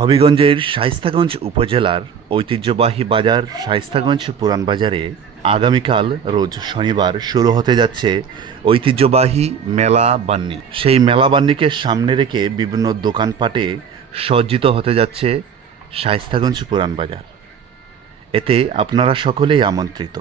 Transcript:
হবিগঞ্জের শাইস্তাগঞ্জ উপজেলার ঐতিহ্যবাহী বাজার শাইস্তাগঞ্জ পুরান বাজারে আগামীকাল রোজ শনিবার শুরু হতে যাচ্ছে ঐতিহ্যবাহী মেলা বান্নি। সেই মেলা বান্নিকে সামনে রেখে বিভিন্ন দোকানপাটে সজ্জিত হতে যাচ্ছে শাইস্তাগঞ্জ পুরান বাজার। এতে আপনারা সকলেই আমন্ত্রিত।